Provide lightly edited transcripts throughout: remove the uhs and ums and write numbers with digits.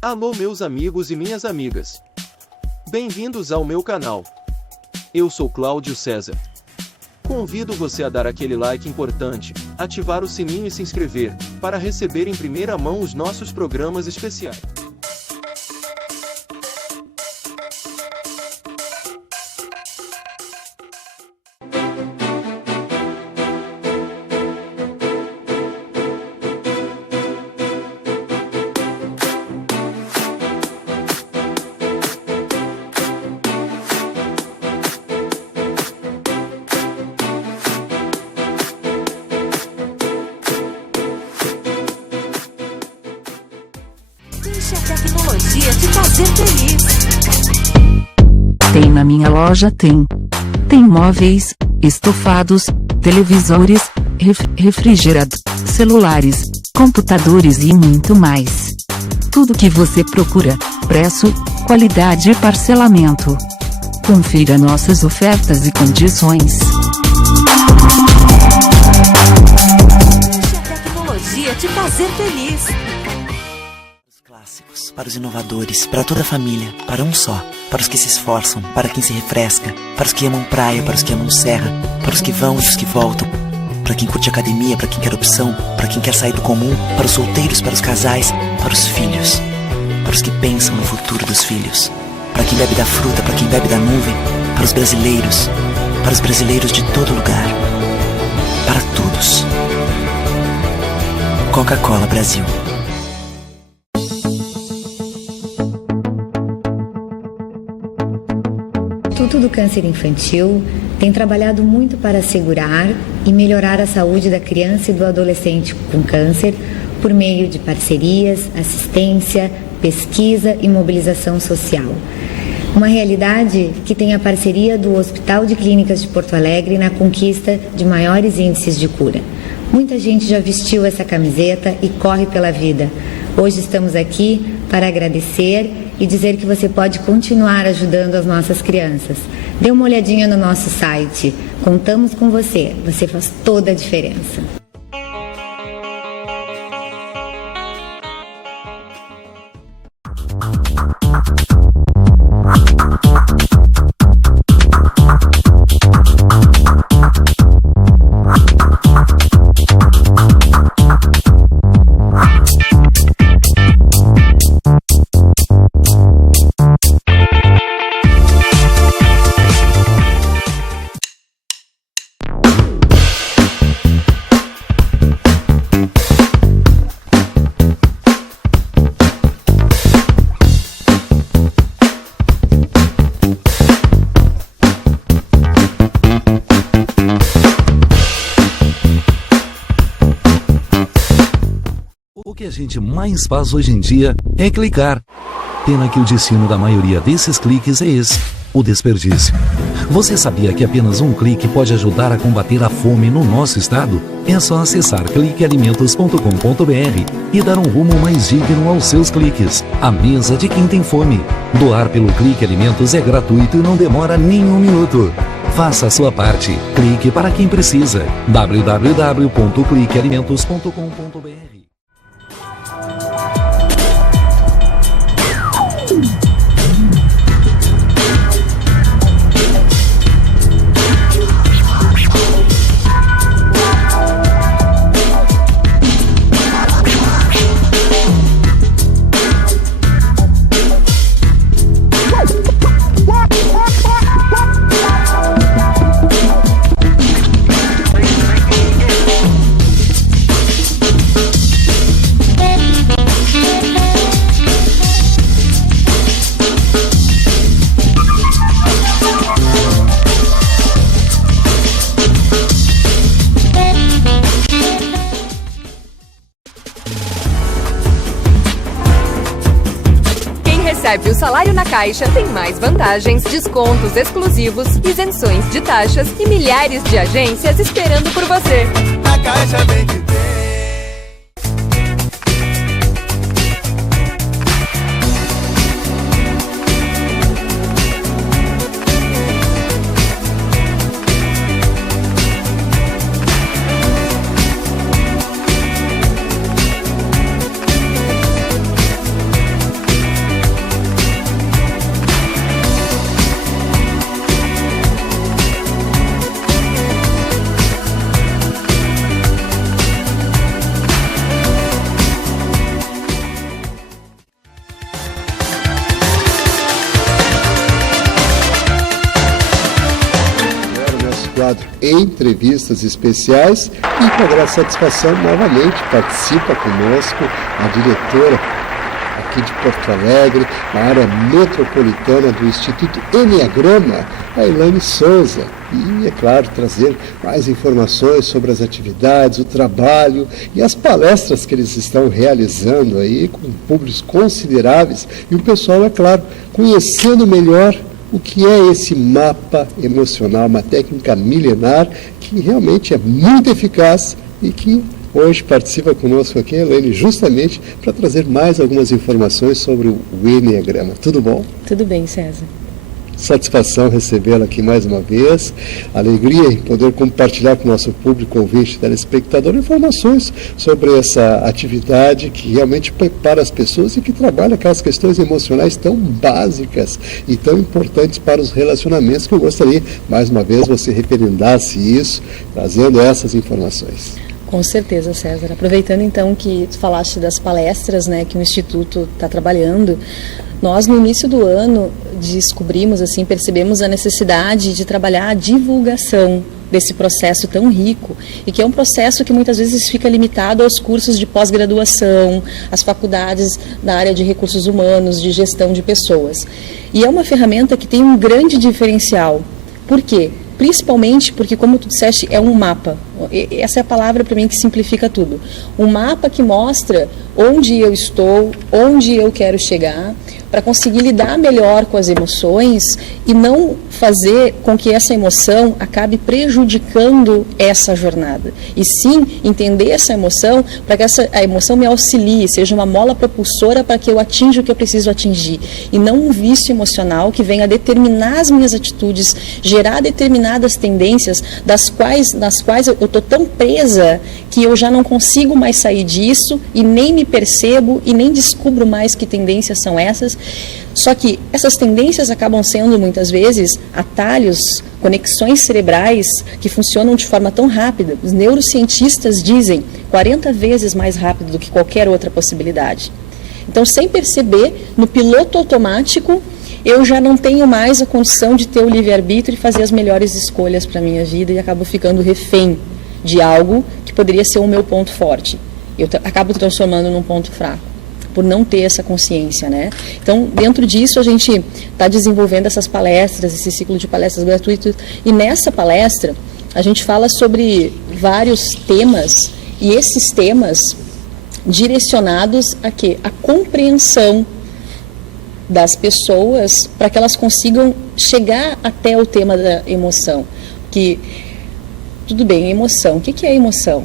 Alô meus amigos e minhas amigas. Bem-vindos ao meu canal. Eu sou Cláudio César. Convido você a dar aquele like importante, ativar o sininho e se inscrever, para receber em primeira mão os nossos programas especiais. Deixe a tecnologia te fazer feliz. Tem na minha loja, tem móveis, estofados, televisores, refrigerador, celulares, computadores e muito mais. Tudo que você procura, preço, qualidade e parcelamento. Confira nossas ofertas e condições. Deixe a tecnologia te fazer feliz. Clássicos, para os inovadores, para toda a família, para um só, para os que se esforçam, para quem se refresca, para os que amam praia, para os que amam serra, para os que vão e os que voltam, para quem curte academia, para quem quer opção, para quem quer sair do comum, para os solteiros, para os casais, para os filhos, para os que pensam no futuro dos filhos, para quem bebe da fruta, para quem bebe da nuvem, para os brasileiros de todo lugar, para todos. Coca-Cola Brasil. O Instituto do Câncer Infantil tem trabalhado muito para assegurar e melhorar a saúde da criança e do adolescente com câncer por meio de parcerias, assistência, pesquisa e mobilização social. Uma realidade que tem a parceria do Hospital de Clínicas de Porto Alegre na conquista de maiores índices de cura. Muita gente já vestiu essa camiseta e corre pela vida. Hoje estamos aqui para agradecer e dizer que você pode continuar ajudando as nossas crianças. Dê uma olhadinha no nosso site. Contamos com você. Você faz toda a diferença. O que a gente mais faz hoje em dia é clicar. Pena que o destino da maioria desses cliques é esse, o desperdício. Você sabia que apenas um clique pode ajudar a combater a fome no nosso estado? É só acessar cliquealimentos.com.br e dar um rumo mais digno aos seus cliques. A mesa de quem tem fome. Doar pelo Clique Alimentos é gratuito e não demora nem um minuto. Faça a sua parte. Clique para quem precisa. www.cliquealimentos.com.br. Recebe o salário na Caixa, tem mais vantagens, descontos exclusivos, isenções de taxas e milhares de agências esperando por você. A Caixa vem que tem. quadro Entrevistas Especiais e com grande satisfação novamente participa conosco a diretora aqui de Porto Alegre, na área metropolitana do Instituto Enneagrama, a Elaine Souza. E, é claro, trazer mais informações sobre as atividades, o trabalho e as palestras que eles estão realizando aí com públicos consideráveis. E o pessoal, é claro, conhecendo melhor o que é esse mapa emocional, uma técnica milenar que realmente é muito eficaz e que hoje participa conosco aqui, Elaine, justamente para trazer mais algumas informações sobre o Enneagrama. Tudo bom? Tudo bem, César. Satisfação recebê-la aqui mais uma vez. Alegria em poder compartilhar com o nosso público ouvinte e telespectador informações sobre essa atividade que realmente prepara as pessoas e que trabalha aquelas questões emocionais tão básicas e tão importantes para os relacionamentos, que eu gostaria, mais uma vez, você referendasse isso, trazendo essas informações. Com certeza, César. Aproveitando então que tu falaste das palestras, né, que o Instituto está trabalhando, nós no início do ano descobrimos, assim, percebemos a necessidade de trabalhar a divulgação desse processo tão rico e que é um processo que muitas vezes fica limitado aos cursos de pós-graduação, às faculdades da área de recursos humanos, de gestão de pessoas. E é uma ferramenta que tem um grande diferencial. Por quê? Principalmente porque, como tu disseste, é um mapa. Essa é a palavra para mim que simplifica tudo. Um mapa que mostra onde eu estou, onde eu quero chegar, para conseguir lidar melhor com as emoções e não fazer com que essa emoção acabe prejudicando essa jornada. E sim, entender essa emoção para que a emoção me auxilie, seja uma mola propulsora para que eu atinja o que eu preciso atingir. E não um vício emocional que venha determinar as minhas atitudes, gerar determinadas tendências nas quais eu estou tão presa que eu já não consigo mais sair disso e nem me percebo e nem descubro mais que tendências são essas. Só que essas tendências acabam sendo, muitas vezes, atalhos, conexões cerebrais que funcionam de forma tão rápida. Os neurocientistas dizem 40 vezes mais rápido do que qualquer outra possibilidade. Então, sem perceber, no piloto automático, eu já não tenho mais a condição de ter o livre-arbítrio e fazer as melhores escolhas para a minha vida e acabo ficando refém de algo que poderia ser o meu ponto forte. Eu acabo transformando num ponto fraco, por não ter essa consciência, né? Então, dentro disso, a gente está desenvolvendo essas palestras, esse ciclo de palestras gratuitas, e nessa palestra, a gente fala sobre vários temas, e esses temas direcionados a quê? A compreensão das pessoas, para que elas consigam chegar até o tema da emoção. Que, tudo bem, emoção, o que é emoção?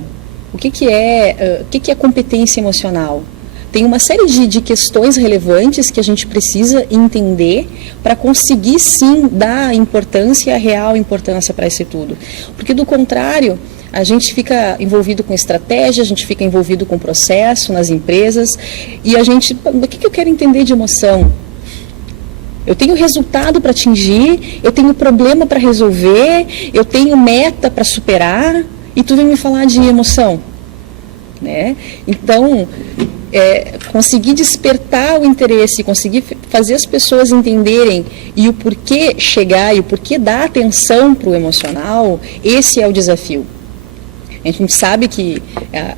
O que é competência emocional? Tem uma série de questões relevantes que a gente precisa entender para conseguir, sim, dar a real importância para isso tudo. Porque, do contrário, a gente fica envolvido com estratégia, a gente fica envolvido com processo nas empresas, e a gente, o que eu quero entender de emoção? Eu tenho resultado para atingir, eu tenho problema para resolver, eu tenho meta para superar, e tu vem me falar de emoção, né? Então, conseguir despertar o interesse, conseguir fazer as pessoas entenderem e o porquê chegar e o porquê dar atenção para o emocional, esse é o desafio. A gente sabe que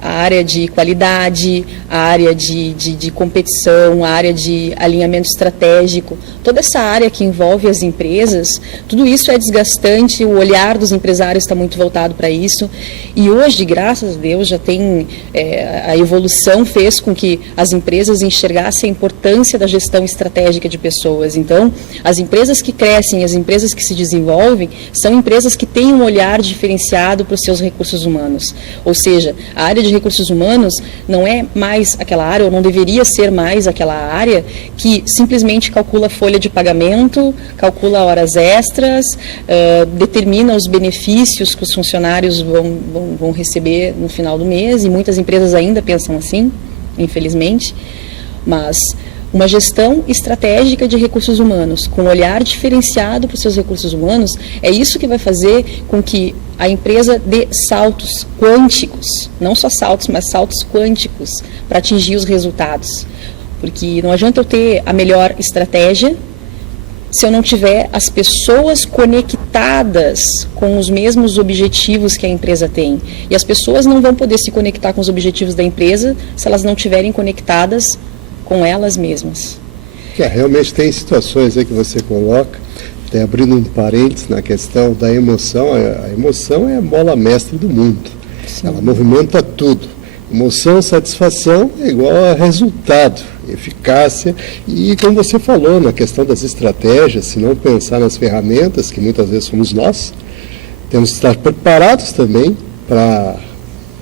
a área de qualidade, a área de competição, a área de alinhamento estratégico, toda essa área que envolve as empresas, tudo isso é desgastante, o olhar dos empresários está muito voltado para isso. E hoje, graças a Deus, já tem a evolução fez com que as empresas enxergassem a importância da gestão estratégica de pessoas. Então, as empresas que crescem, as empresas que se desenvolvem, são empresas que têm um olhar diferenciado para os seus recursos humanos. Ou seja, a área de recursos humanos não é mais aquela área, ou não deveria ser mais aquela área que simplesmente calcula folha de pagamento, calcula horas extras, determina os benefícios que os funcionários vão receber no final do mês, e muitas empresas ainda pensam assim, infelizmente, mas uma gestão estratégica de recursos humanos, com um olhar diferenciado para os seus recursos humanos, é isso que vai fazer com que a empresa dê saltos quânticos, não só saltos, mas saltos quânticos, para atingir os resultados. Porque não adianta eu ter a melhor estratégia se eu não tiver as pessoas conectadas com os mesmos objetivos que a empresa tem. E as pessoas não vão poder se conectar com os objetivos da empresa se elas não estiverem conectadas com elas mesmas. Realmente tem situações aí que você coloca, até abrindo um parênteses na questão da emoção. A emoção é a mola mestre do mundo. Sim. Ela movimenta tudo. Emoção, satisfação é igual a resultado, eficácia, e como você falou, na questão das estratégias, se não pensar nas ferramentas, que muitas vezes somos nós, temos que estar preparados também para,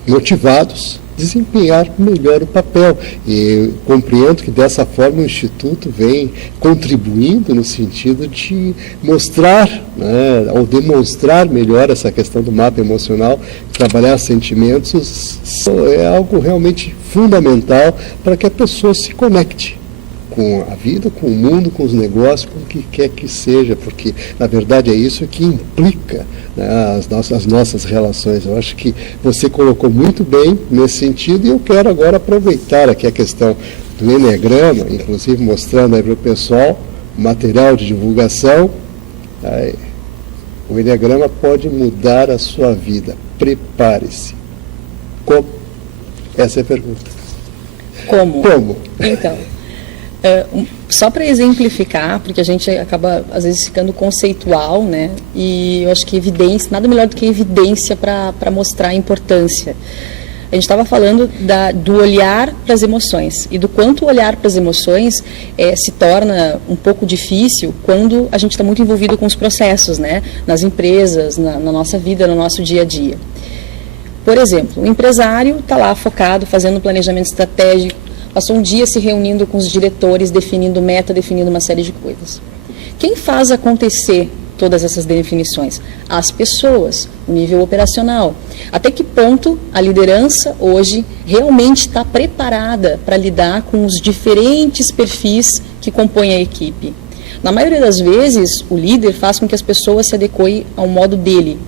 motivados, desempenhar melhor o papel. E compreendo que dessa forma o Instituto vem contribuindo no sentido de mostrar, né, ou demonstrar melhor essa questão do mapa emocional. Trabalhar sentimentos é algo realmente fundamental para que a pessoa se conecte com a vida, com o mundo, com os negócios, com o que quer que seja, porque na verdade é isso que implica, né, as nossas relações. Eu acho que você colocou muito bem nesse sentido, e eu quero agora aproveitar aqui a questão do Enneagrama, inclusive mostrando aí para o pessoal o material de divulgação. Aí, o Enneagrama pode mudar a sua vida. Prepare-se. Como? Essa é a pergunta. Como? Então, só para exemplificar, porque a gente acaba às vezes ficando conceitual, né? E eu acho que evidência, nada melhor do que evidência para mostrar a importância. A gente estava falando do olhar para as emoções, e do quanto o olhar para as emoções se torna um pouco difícil quando a gente está muito envolvido com os processos, né? Nas empresas, na nossa vida, no nosso dia a dia. Por exemplo, o empresário está lá focado, fazendo planejamento estratégico, passou um dia se reunindo com os diretores, definindo meta, definindo uma série de coisas. Quem faz acontecer todas essas definições? As pessoas, o nível operacional. Até que ponto a liderança hoje realmente está preparada para lidar com os diferentes perfis que compõem a equipe? Na maioria das vezes, o líder faz com que as pessoas se adequem ao modo dele,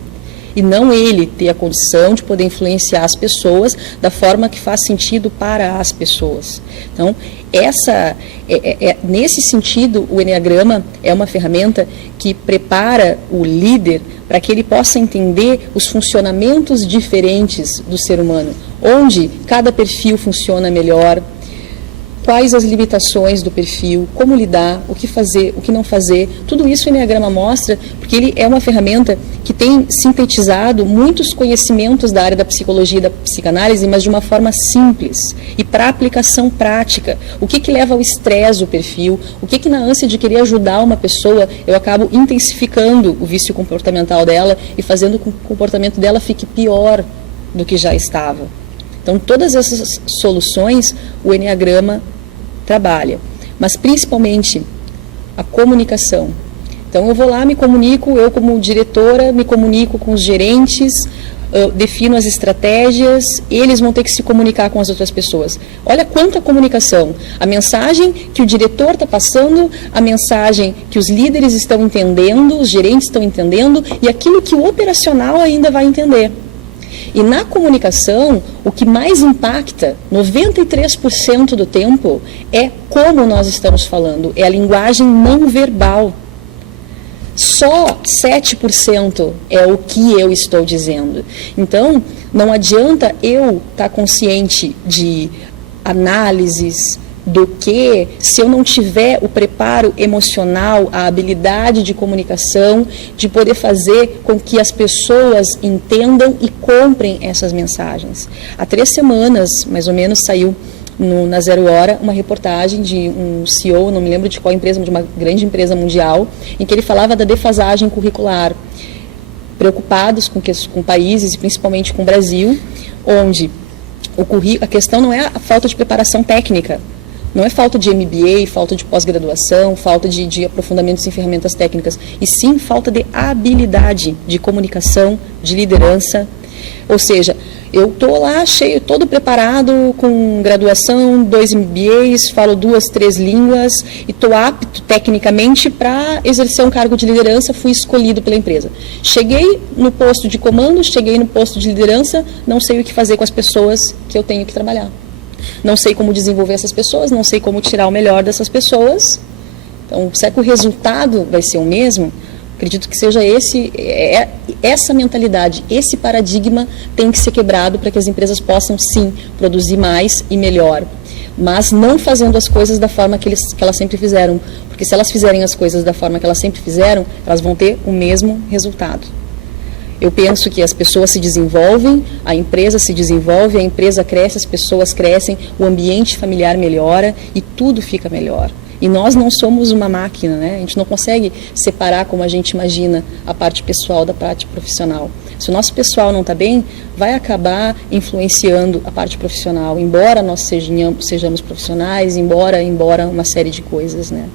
e não ele ter a condição de poder influenciar as pessoas da forma que faz sentido para as pessoas. Então, nesse sentido, o Enneagrama é uma ferramenta que prepara o líder para que ele possa entender os funcionamentos diferentes do ser humano, onde cada perfil funciona melhor, quais as limitações do perfil, como lidar, o que fazer, o que não fazer. Tudo isso o Enneagrama mostra, porque ele é uma ferramenta que tem sintetizado muitos conhecimentos da área da psicologia e da psicanálise, mas de uma forma simples e para aplicação prática. O que leva ao estresse do perfil, o que na ânsia de querer ajudar uma pessoa, eu acabo intensificando o vício comportamental dela e fazendo com que o comportamento dela fique pior do que já estava. Então, todas essas soluções o Enneagrama trabalha, mas principalmente a comunicação. Então, eu vou lá, me comunico, eu como diretora, me comunico com os gerentes, defino as estratégias, eles vão ter que se comunicar com as outras pessoas. Olha quanta comunicação. A mensagem que o diretor está passando, a mensagem que os líderes estão entendendo, os gerentes estão entendendo, e aquilo que o operacional ainda vai entender. E na comunicação, o que mais impacta, 93% do tempo, é como nós estamos falando, é a linguagem não verbal. Só 7% é o que eu estou dizendo. Então, não adianta eu estar consciente de análises, do que, se eu não tiver o preparo emocional, a habilidade de comunicação, de poder fazer com que as pessoas entendam e comprem essas mensagens. Há 3 semanas, mais ou menos, saiu na Zero Hora uma reportagem de um CEO, não me lembro de qual empresa, de uma grande empresa mundial, em que ele falava da defasagem curricular, preocupados com países, e principalmente com o Brasil, onde a questão não é a falta de preparação técnica, não é falta de MBA, falta de pós-graduação, falta de aprofundamentos em ferramentas técnicas, e sim falta de habilidade de comunicação, de liderança. Ou seja, eu estou lá cheio, todo preparado, com graduação, 2 MBAs, falo 2, 3 línguas, e estou apto tecnicamente para exercer um cargo de liderança, fui escolhido pela empresa. Cheguei no posto de comando, cheguei no posto de liderança, não sei o que fazer com as pessoas que eu tenho que trabalhar. Não sei como desenvolver essas pessoas, não sei como tirar o melhor dessas pessoas, Então, será que o resultado vai ser o mesmo? Acredito que seja essa mentalidade, esse paradigma tem que ser quebrado para que as empresas possam, sim, produzir mais e melhor. Mas não fazendo as coisas da forma que elas sempre fizeram. Porque se elas fizerem as coisas da forma que elas sempre fizeram, elas vão ter o mesmo resultado. Eu penso que as pessoas se desenvolvem, a empresa se desenvolve, a empresa cresce, as pessoas crescem, o ambiente familiar melhora e tudo fica melhor. E nós não somos uma máquina, né? A gente não consegue separar, como a gente imagina, a parte pessoal da parte profissional. Se o nosso pessoal não está bem, vai acabar influenciando a parte profissional, embora nós sejamos profissionais, embora uma série de coisas, né?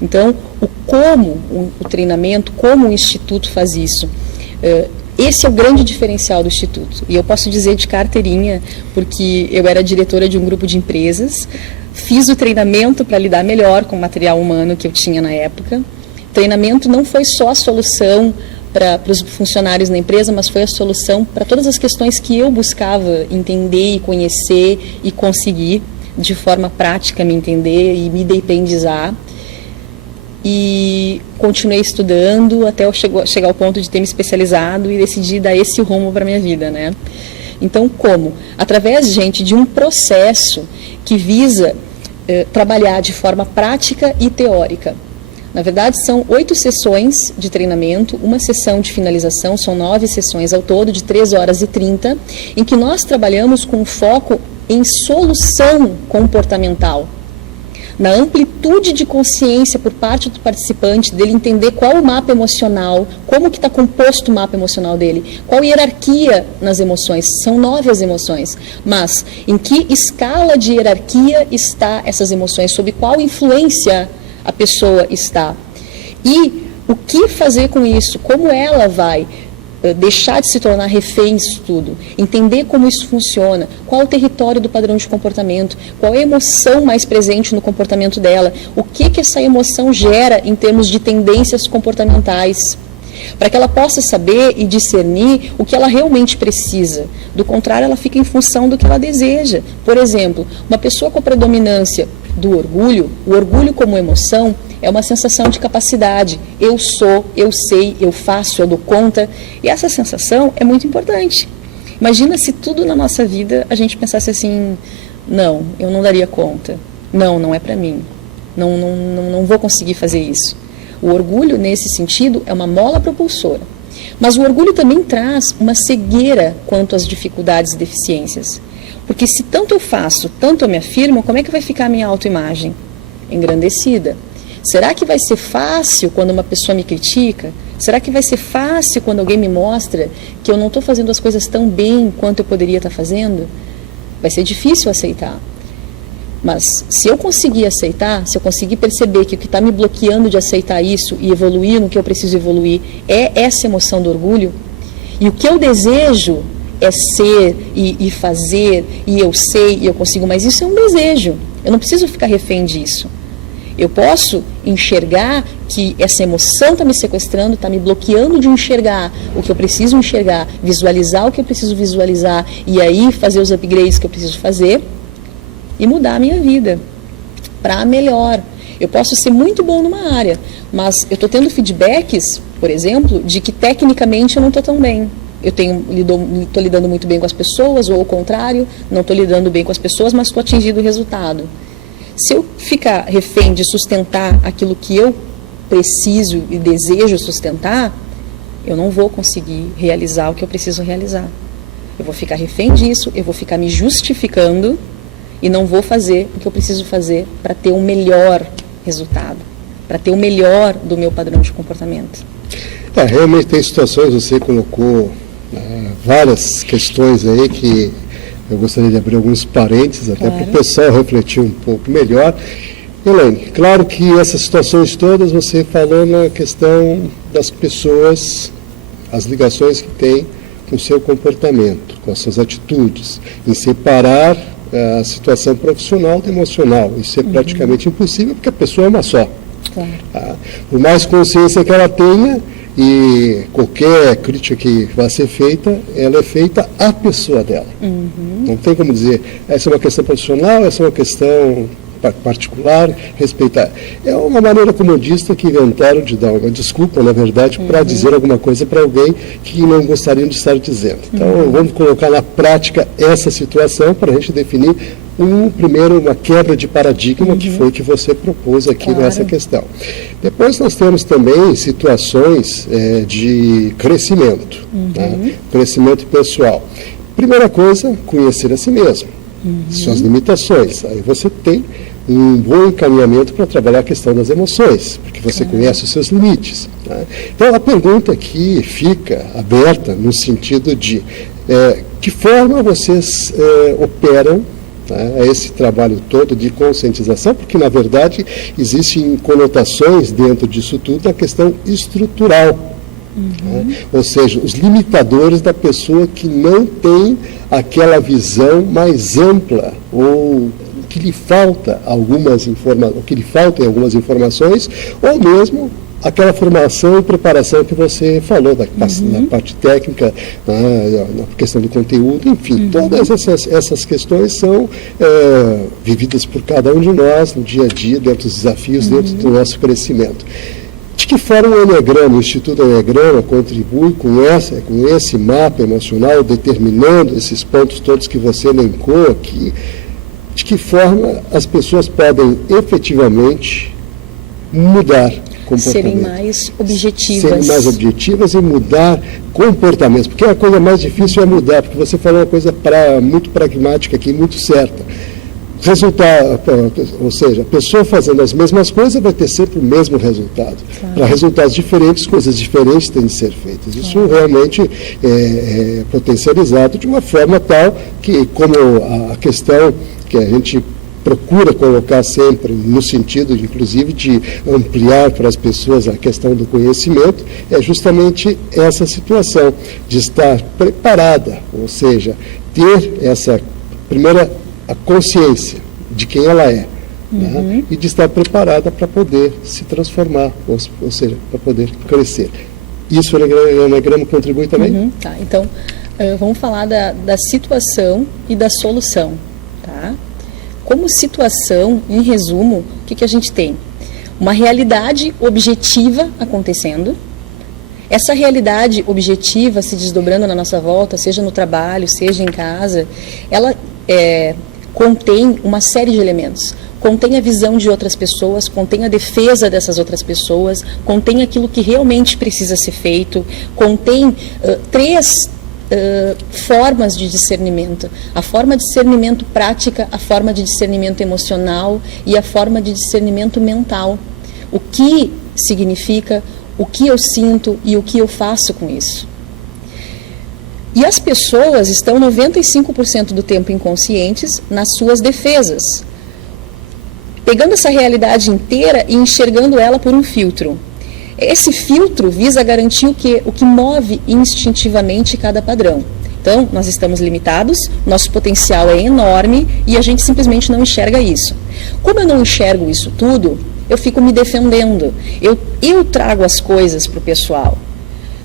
Então, o treinamento, como o Instituto faz isso, esse é o grande diferencial do Instituto. E eu posso dizer de carteirinha, porque eu era diretora de um grupo de empresas, fiz o treinamento para lidar melhor com o material humano que eu tinha na época. O treinamento não foi só a solução para os funcionários na empresa, mas foi a solução para todas as questões que eu buscava entender e conhecer e conseguir de forma prática me entender e me independizar. E continuei estudando até eu chegar ao ponto de ter me especializado e decidi dar esse rumo para a minha vida, né? Então, como? Através, gente, de um processo que visa trabalhar de forma prática e teórica. Na verdade, são 8 sessões de treinamento, uma sessão de finalização, são 9 sessões ao todo, de 3 horas e 30, em que nós trabalhamos com foco em solução comportamental. Na amplitude de consciência por parte do participante, dele entender qual o mapa emocional, como que está composto o mapa emocional dele, qual hierarquia nas emoções, são 9 as emoções, mas em que escala de hierarquia está essas emoções, sob qual influência a pessoa está. E o que fazer com isso, como ela vai deixar de se tornar refém disso tudo, entender como isso funciona, qual o território do padrão de comportamento, qual é a emoção mais presente no comportamento dela, o que essa emoção gera em termos de tendências comportamentais, para que ela possa saber e discernir o que ela realmente precisa. Do contrário, ela fica em função do que ela deseja. Por exemplo, uma pessoa com a predominância do orgulho, o orgulho como emoção é uma sensação de capacidade. Eu sou, eu sei, eu faço, eu dou conta. E essa sensação é muito importante. Imagina se tudo na nossa vida a gente pensasse assim, não, eu não daria conta. Não é para mim. Não vou conseguir fazer isso. O orgulho, nesse sentido, é uma mola propulsora. Mas o orgulho também traz uma cegueira quanto às dificuldades e deficiências. Porque se tanto eu faço, tanto eu me afirmo, como é que vai ficar a minha autoimagem? Engrandecida. Será que vai ser fácil quando uma pessoa me critica? Será que vai ser fácil quando alguém me mostra que eu não estou fazendo as coisas tão bem quanto eu poderia estar fazendo? Vai ser difícil aceitar. Mas se eu conseguir aceitar, se eu conseguir perceber que o que está me bloqueando de aceitar isso e evoluir no que eu preciso evoluir é essa emoção do orgulho, e o que eu desejo é ser e fazer, e eu sei e eu consigo, mas isso é um desejo. Eu não preciso ficar refém disso. Eu posso enxergar que essa emoção está me sequestrando, está me bloqueando de enxergar o que eu preciso enxergar, visualizar o que eu preciso visualizar e aí fazer os upgrades que eu preciso fazer e mudar a minha vida para melhor. Eu posso ser muito bom numa área, mas eu estou tendo feedbacks, por exemplo, de que tecnicamente eu não estou tão bem. Eu estou lidando muito bem com as pessoas, ou ao contrário, não estou lidando bem com as pessoas, mas estou atingindo o resultado. Se eu ficar refém de sustentar aquilo que eu preciso e desejo sustentar, eu não vou conseguir realizar o que eu preciso realizar. Eu vou ficar refém disso, eu vou ficar me justificando e não vou fazer o que eu preciso fazer para ter um melhor resultado, para ter o melhor do meu padrão de comportamento. Realmente tem situações, você colocou várias questões aí que eu gostaria de abrir alguns parênteses, até para o pessoal refletir um pouco melhor. Elaine, claro que essas situações todas você falou na questão das pessoas, as ligações que tem com o seu comportamento, com as suas atitudes, em separar a situação profissional do emocional. Isso é praticamente impossível, porque a pessoa é uma só. Por mais consciência que ela tenha, e qualquer crítica que vai ser feita, ela é feita à pessoa dela. Não tem como dizer, essa é uma questão profissional, essa é uma questão particular, respeitar. É uma maneira comodista que inventaram de dar uma desculpa, na verdade, para dizer alguma coisa para alguém que não gostariam de estar dizendo. Então, vamos colocar na prática essa situação para a gente definir primeiro uma quebra de paradigma, que foi que você propôs aqui nessa questão. Depois nós temos também situações de crescimento, né? Crescimento pessoal. Primeira coisa, conhecer a si mesmo, suas limitações. Aí você tem um bom encaminhamento para trabalhar a questão das emoções, porque você conhece os seus limites. Né? Então a pergunta aqui fica aberta no sentido de que forma vocês operam esse trabalho todo de conscientização, porque na verdade existem conotações dentro disso tudo a questão estrutural. Ou seja, os limitadores da pessoa que não tem aquela visão mais ampla, ou que lhe falta algumas informações, ou mesmo aquela formação e preparação que você falou, da parte técnica, na questão do conteúdo, enfim, todas essas questões são vividas por cada um de nós no dia a dia, dentro dos desafios, dentro do nosso crescimento. De que forma o Enneagrama, o Instituto Enneagrama, contribui com esse mapa emocional, determinando esses pontos todos que você elencou aqui? De que forma as pessoas podem efetivamente mudar comportamento? Serem mais objetivas. Serem mais objetivas e mudar comportamentos. Porque a coisa mais difícil é mudar, porque você falou uma coisa muito pragmática aqui, muito certa. Ou seja, a pessoa fazendo as mesmas coisas vai ter sempre o mesmo resultado. Para resultados diferentes, coisas diferentes têm de ser feitas. Isso realmente é potencializado de uma forma tal que, como a questão que a gente procura colocar sempre no sentido, inclusive, de ampliar para as pessoas a questão do conhecimento, é justamente essa situação de estar preparada, ou seja, ter essa primeira a consciência de quem ela é, né? E de estar preparada para poder se transformar, ou seja, para poder crescer. Isso o Enneagrama contribui também? Tá, então vamos falar da situação e da solução. Tá? Como situação, em resumo, o que a gente tem? Uma realidade objetiva acontecendo. Essa realidade objetiva se desdobrando na nossa volta, seja no trabalho, seja em casa, ela contém uma série de elementos. Contém a visão de outras pessoas, contém a defesa dessas outras pessoas, contém aquilo que realmente precisa ser feito, contém três formas de discernimento. A forma de discernimento prática, a forma de discernimento emocional e a forma de discernimento mental. O que significa, o que eu sinto e o que eu faço com isso. E as pessoas estão 95% do tempo inconscientes nas suas defesas, pegando essa realidade inteira e enxergando ela por um filtro. Esse filtro visa garantir o que move instintivamente cada padrão. Então, nós estamos limitados, nosso potencial é enorme e a gente simplesmente não enxerga isso. Como eu não enxergo isso tudo, eu fico me defendendo. Eu trago as coisas para o pessoal.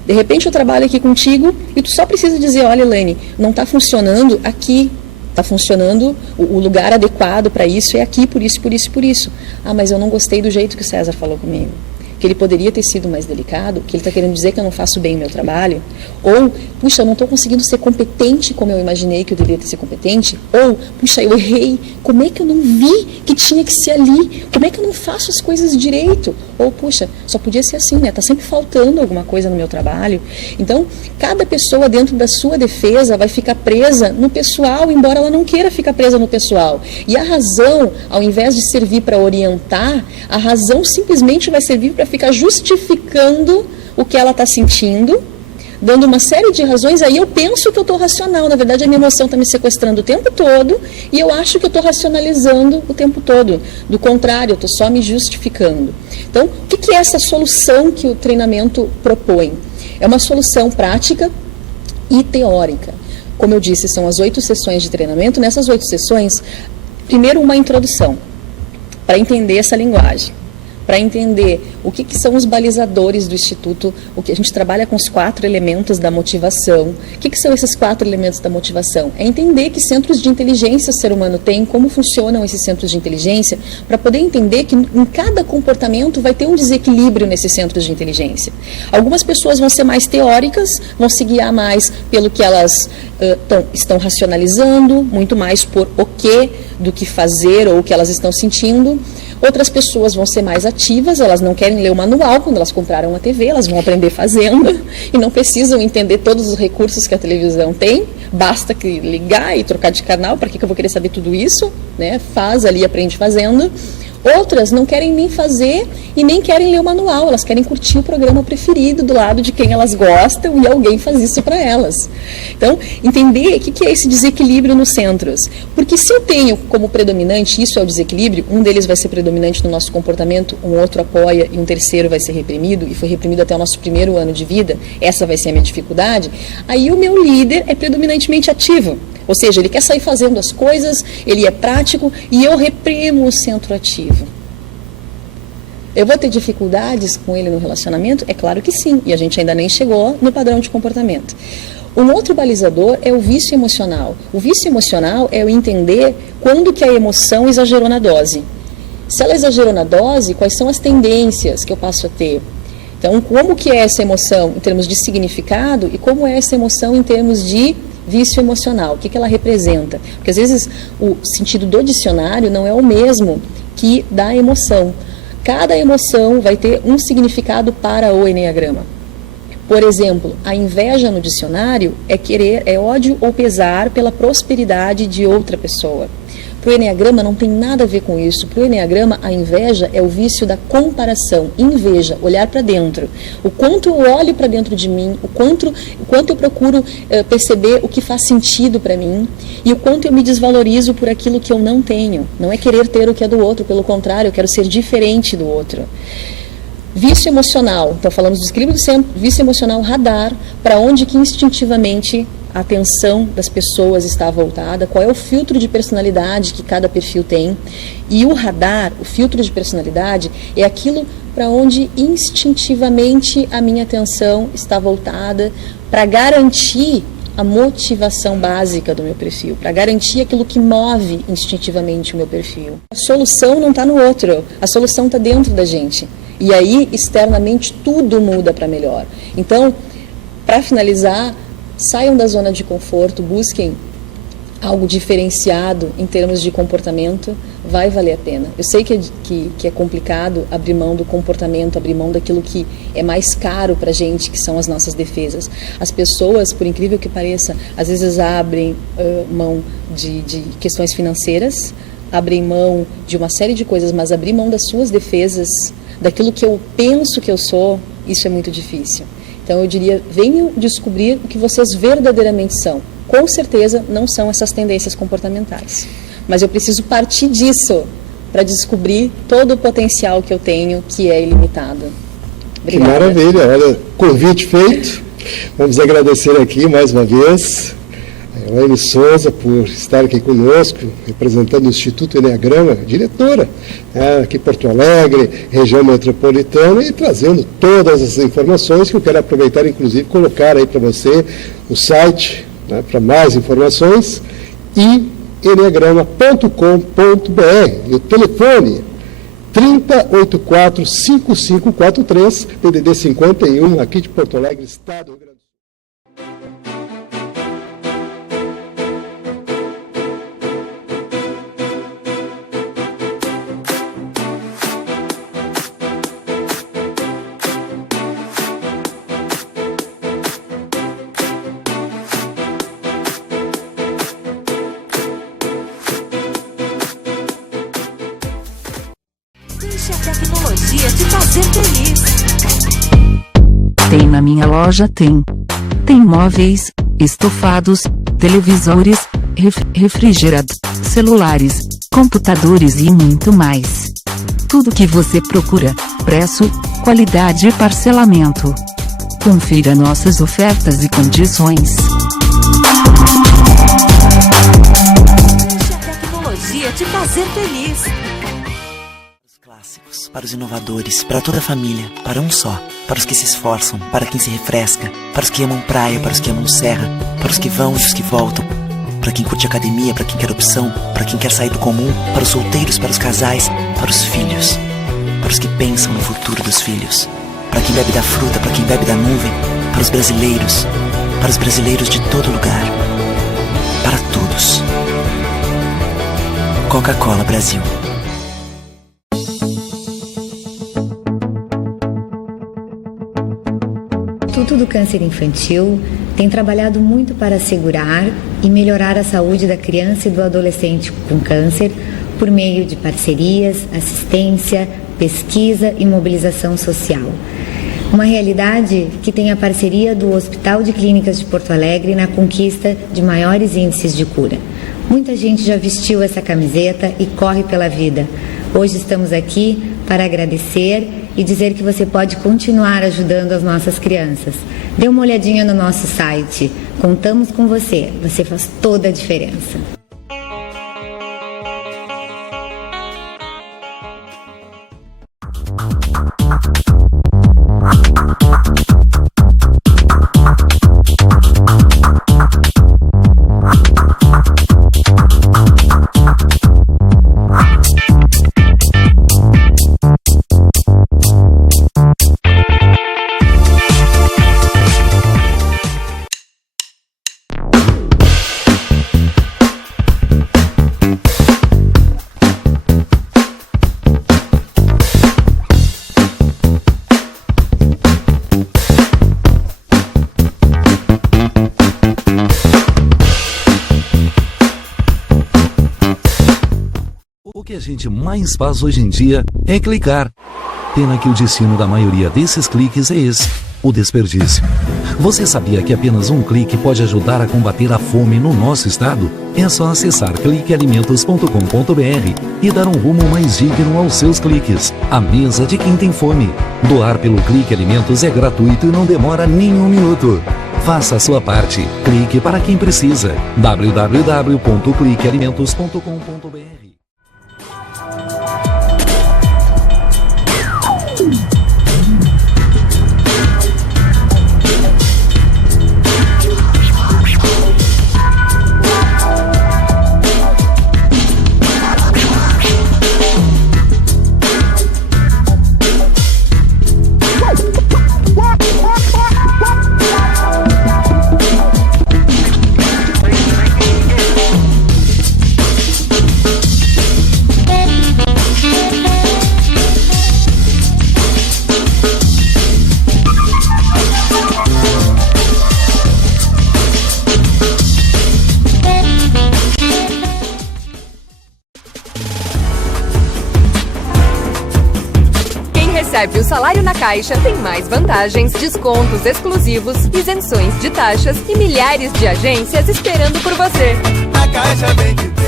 De repente eu trabalho aqui contigo e tu só precisa dizer, olha, Elaine, não está funcionando aqui, está funcionando, o lugar adequado para isso é aqui, por isso, por isso, por isso. Ah, mas eu não gostei do jeito que o César falou comigo. Que ele poderia ter sido mais delicado, que ele está querendo dizer que eu não faço bem o meu trabalho, ou, puxa, eu não estou conseguindo ser competente como eu imaginei que eu deveria ter sido competente, ou, puxa, eu errei, como é que eu não vi que tinha que ser ali, como é que eu não faço as coisas direito, ou, puxa, só podia ser assim, né, está sempre faltando alguma coisa no meu trabalho. Então, cada pessoa dentro da sua defesa vai ficar presa no pessoal, embora ela não queira ficar presa no pessoal, e a razão, ao invés de servir para orientar, a razão simplesmente vai servir para ficar justificando o que ela está sentindo, dando uma série de razões. Aí eu penso que eu estou racional, na verdade a minha emoção está me sequestrando o tempo todo e eu acho que eu estou racionalizando o tempo todo. Do contrário, eu estou só me justificando. Então, o que é essa solução que o treinamento propõe? É uma solução prática e teórica. Como eu disse, são as 8 sessões de treinamento. Nessas 8 sessões, primeiro uma introdução, para entender essa linguagem. para entender o que são os balizadores do Instituto, o que a gente trabalha com os 4 elementos da motivação. O que são esses 4 elementos da motivação? É entender que centros de inteligência o ser humano tem, como funcionam esses centros de inteligência, para poder entender que em cada comportamento vai ter um desequilíbrio nesses centros de inteligência. Algumas pessoas vão ser mais teóricas, vão se guiar mais pelo que elas estão racionalizando, muito mais por o que do que fazer ou o que elas estão sentindo. Outras pessoas vão ser mais ativas, elas não querem ler o manual quando elas compraram uma TV, elas vão aprender fazendo e não precisam entender todos os recursos que a televisão tem, basta que ligar e trocar de canal, para que eu vou querer saber tudo isso, né? Faz ali, aprende fazendo. Outras não querem nem fazer e nem querem ler o manual, elas querem curtir o programa preferido do lado de quem elas gostam e alguém faz isso para elas. Então, entender o que é esse desequilíbrio nos centros. Porque se eu tenho como predominante, isso é o desequilíbrio, um deles vai ser predominante no nosso comportamento, um outro apoia e um terceiro vai ser reprimido, e foi reprimido até o nosso primeiro ano de vida, essa vai ser a minha dificuldade, aí o meu líder é predominantemente ativo. Ou seja, ele quer sair fazendo as coisas, ele é prático e eu reprimo o centro ativo. Eu vou ter dificuldades com ele no relacionamento? É claro que sim, e a gente ainda nem chegou no padrão de comportamento. Um outro balizador é o vício emocional. O vício emocional é eu entender quando que a emoção exagerou na dose. Se ela exagerou na dose, quais são as tendências que eu passo a ter? Então, como que é essa emoção em termos de significado e como é essa emoção em termos de vício emocional, o que ela representa? Porque às vezes o sentido do dicionário não é o mesmo que da emoção. Cada emoção vai ter um significado para o Eneagrama. Por exemplo, a inveja no dicionário é ódio ou pesar pela prosperidade de outra pessoa. Para o Eneagrama não tem nada a ver com isso. Para o Eneagrama, a inveja é o vício da comparação. Inveja, olhar para dentro. O quanto eu olho para dentro de mim, o quanto eu procuro perceber o que faz sentido para mim e o quanto eu me desvalorizo por aquilo que eu não tenho. Não é querer ter o que é do outro, pelo contrário, eu quero ser diferente do outro. Vício emocional, então falamos do desequilíbrio do centro, vício emocional radar, para onde que instintivamente a atenção das pessoas está voltada, qual é o filtro de personalidade que cada perfil tem. E o radar, o filtro de personalidade, é aquilo para onde instintivamente a minha atenção está voltada para garantir a motivação básica do meu perfil, para garantir aquilo que move instintivamente o meu perfil. A solução não está no outro, a solução está dentro da gente. E aí, externamente, tudo muda para melhor. Então, para finalizar, saiam da zona de conforto, busquem algo diferenciado em termos de comportamento, vai valer a pena. Eu sei que é complicado abrir mão do comportamento, abrir mão daquilo que é mais caro para a gente, que são as nossas defesas. As pessoas, por incrível que pareça, às vezes abrem mão de questões financeiras, abrem mão de uma série de coisas, mas abrir mão das suas defesas, daquilo que eu penso que eu sou, isso é muito difícil. Então eu diria, venham descobrir o que vocês verdadeiramente são. Com certeza não são essas tendências comportamentais. Mas eu preciso partir disso para descobrir todo o potencial que eu tenho, que é ilimitado. Obrigada. Que maravilha, olha, convite feito. Vamos agradecer aqui mais uma vez a Elaine Souza por estar aqui conosco, representando o Instituto Eneagrama, diretora, aqui em Porto Alegre, região metropolitana, e trazendo todas as informações que eu quero aproveitar, inclusive, colocar aí para você o site, para mais informações, e eneagrama.com.br, e o telefone 3084-5543, PDD 51, aqui de Porto Alegre, Estado do Rio Grande do Sul. Deixe a tecnologia te fazer feliz. Tem na minha loja, tem móveis, estofados, televisores, refrigerador, celulares, computadores e muito mais. Tudo que você procura, preço, qualidade e parcelamento. Confira nossas ofertas e condições. Deixe a tecnologia te fazer feliz. Clássicos, para os inovadores, para toda a família, para um só, para os que se esforçam, para quem se refresca, para os que amam praia, para os que amam serra, para os que vão e os que voltam, para quem curte academia, para quem quer opção, para quem quer sair do comum, para os solteiros, para os casais, para os filhos, para os que pensam no futuro dos filhos, para quem bebe da fruta, para quem bebe da nuvem, para os brasileiros de todo lugar, para todos. Coca-Cola Brasil. O Instituto do Câncer Infantil tem trabalhado muito para assegurar e melhorar a saúde da criança e do adolescente com câncer por meio de parcerias, assistência, pesquisa e mobilização social. Uma realidade que tem a parceria do Hospital de Clínicas de Porto Alegre na conquista de maiores índices de cura. Muita gente já vestiu essa camiseta e corre pela vida. Hoje estamos aqui para agradecer e dizer que você pode continuar ajudando as nossas crianças. Dê uma olhadinha no nosso site. Contamos com você. Você faz toda a diferença. O que a gente mais faz hoje em dia é clicar. Pena que o destino da maioria desses cliques é esse, o desperdício. Você sabia que apenas um clique pode ajudar a combater a fome no nosso estado? É só acessar cliquealimentos.com.br e dar um rumo mais digno aos seus cliques. A mesa de quem tem fome. Doar pelo Clique Alimentos é gratuito e não demora nem um minuto. Faça a sua parte. Clique para quem precisa. www.cliquealimentos.com.br. Recebe o salário na Caixa, tem mais vantagens, descontos exclusivos, isenções de taxas e milhares de agências esperando por você. Na Caixa bem que tem.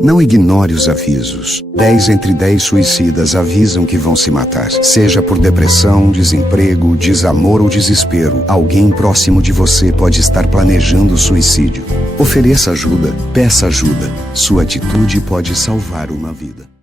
Não ignore os avisos. 10 entre 10 suicidas avisam que vão se matar. Seja por depressão, desemprego, desamor ou desespero, alguém próximo de você pode estar planejando suicídio. Ofereça ajuda, peça ajuda. Sua atitude pode salvar uma vida.